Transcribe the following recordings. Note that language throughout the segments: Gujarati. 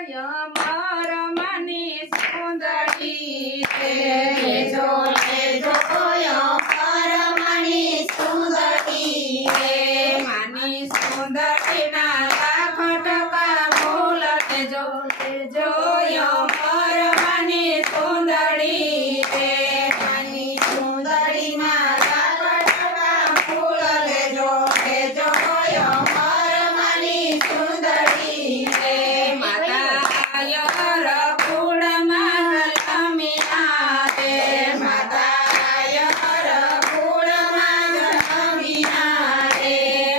અમર મની સુંદરી રે લેજો લેજો અમર મની સુંદરી રે માની સુંદરીના લાખ ટકા ફૂલ લેજો લેજો અમર મની સુંદરી રે માની સુંદરીના લાખ ટકા ફૂલ લેજો લેજો અમર મની સુંદરી રે માતા યર કુળમાં લમિયા રે માતા યર કુળમાં જન્મિયા રે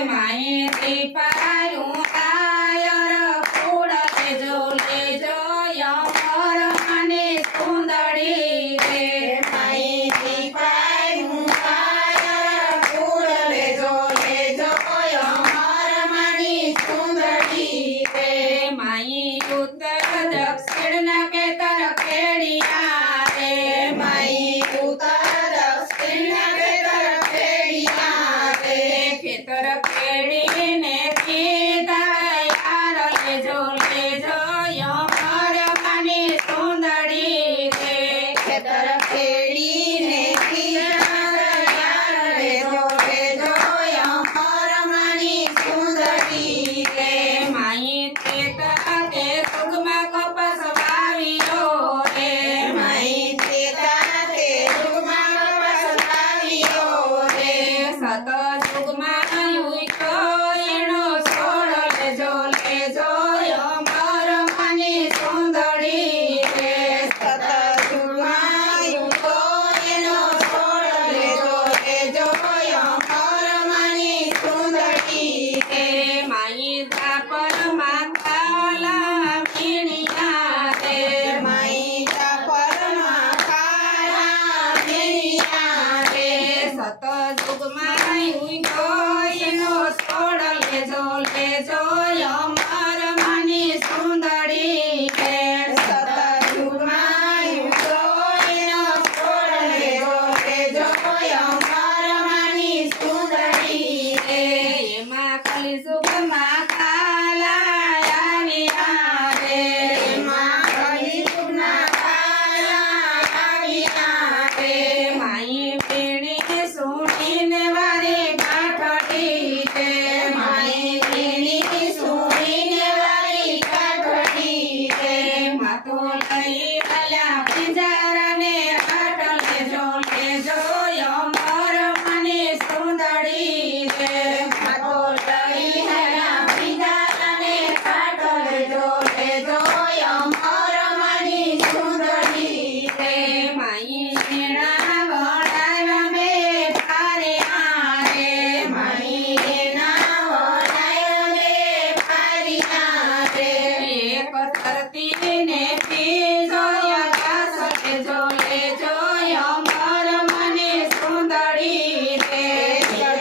માએ દીપાયું તાયર ફૂલ લેજો લેજો અમર મની સુંદરી રે માઈ દીપાયું કાયર ફૂલ લેજો લેજો અમર મની સુંદરી રે માઈ ઉત્તર દક્ષિણ ના કેતર ખેડિયા રે માઈ ઉત્તર દક્ષિણ ખેતર ખેડિયા રે ખેતર ખેડીને કીધા યાર લેજો લેજો અમર મની સુંદરી રે ખેતર ખેડીને કીધા યાર લેજો લેજો અમર મની સુંદરી રે માઈ તે તે સુગમાં કપસ વાવ્યો રે માઈ તેતા તે રૂગમાં પસરાવ્યો રે સત સુગમાં ઉઈકો એનો છોડ લેજો લેજો અમર મની સુંદરી રે સતયુગમાં યુગો એનો છોડ લેજો લેજો અમર મની સુંદરી રે માઈ દાપર માતા મીણિયા રે માઈ તાપરમાં કાળા મેરિયા રે સત યુગમાં ઉઈકો એનો છોડ લેજો લેજો અમર મની સુંદરી રે સતયુગમાં યુગો એનો છોડ લેજો લેજો અમર મની સુંદરી રે એમાં કલિયુગમાં કાલા આવ્યા રે એમાં કલિયુગના કાળા આવ્યા રે માઈ પીણી સુણીને વારી કાઠડી છે માઈ વીણી સુણીને વાળી કાઠડી રે માતો લઈ આલ્યા પિંજરાને હાટ લેજો લેજો અમર મની સુંદરી રે માતો લઈ હેરા પિંજરાને કાઢ લેજો લેજો અમર મની સુંદરી રે માઈ ઝીણા વડાવ્યા મે ભાર્યા રે માઈ એના વડાય રે પારિયા રે એક ધરતી ને પીજો આકાશ લેજો લેજો અમર મની સુંદરી રે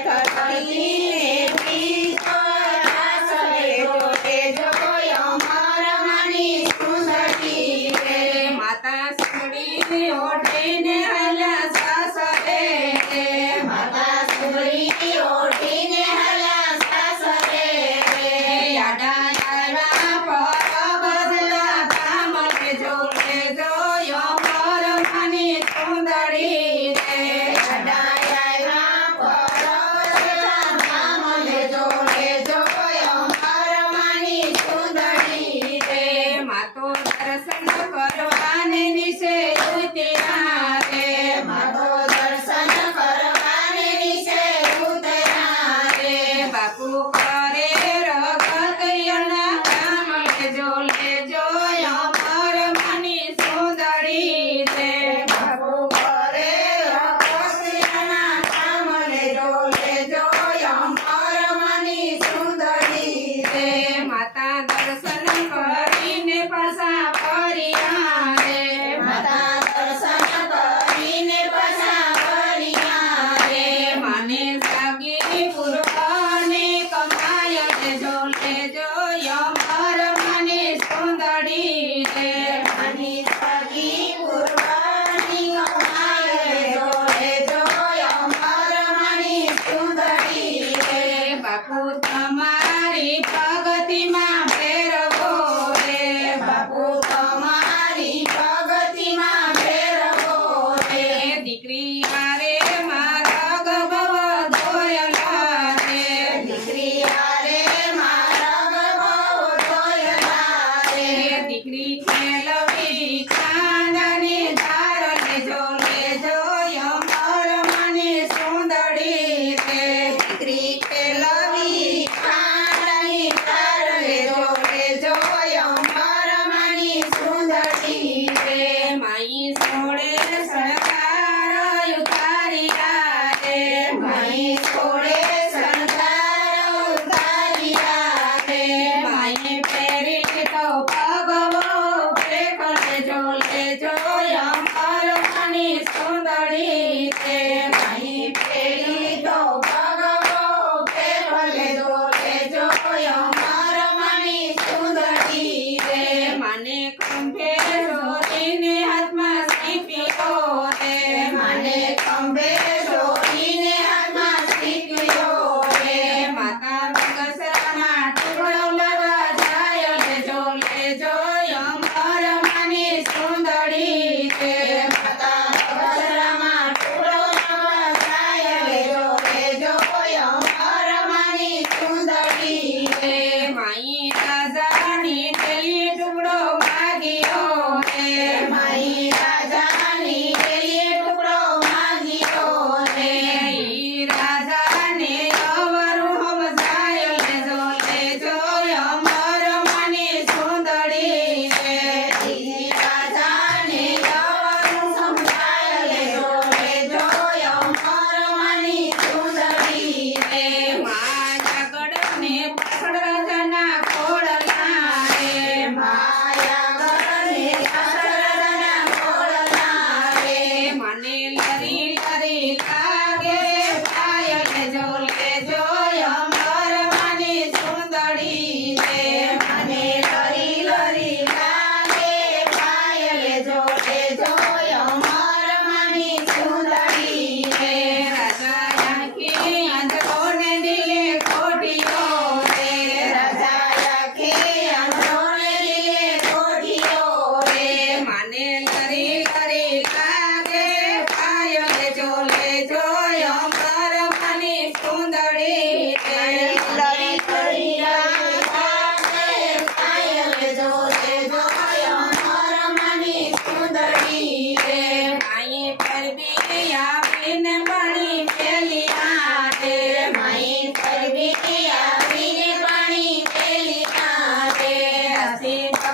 ધરતીને પીછો રાસ લેજો લેજો અમર મની સુંદરી રે માતા સુડી ઓઢીને હલ્યા સાસરે રે માતા સુરી ઓઢીને હલ્યા સાસરે રે યાડા આવ્યા પર બદલા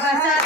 વસત